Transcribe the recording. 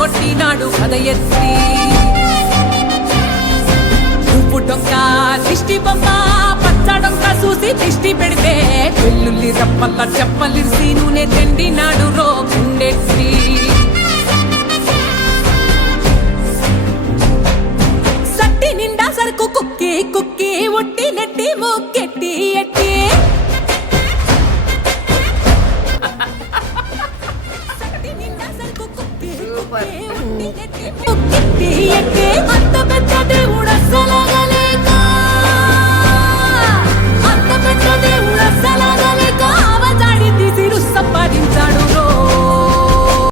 కొట్టినాడు కథ ఎత్తి ఉప్పు డొంక దిష్టి బొమ్మ పచ్చడొంక చూసి దిష్టి పెడితే వెల్లుల్లి రప్పల్ల చెప్పలిసి నూనె తిండినాడు రో గుండెత్తి సట్టి నిండా సరుకు కుక్కి కుక్కి ఒట్టి నెట్టి ముక్కెట్టి ఎట్టి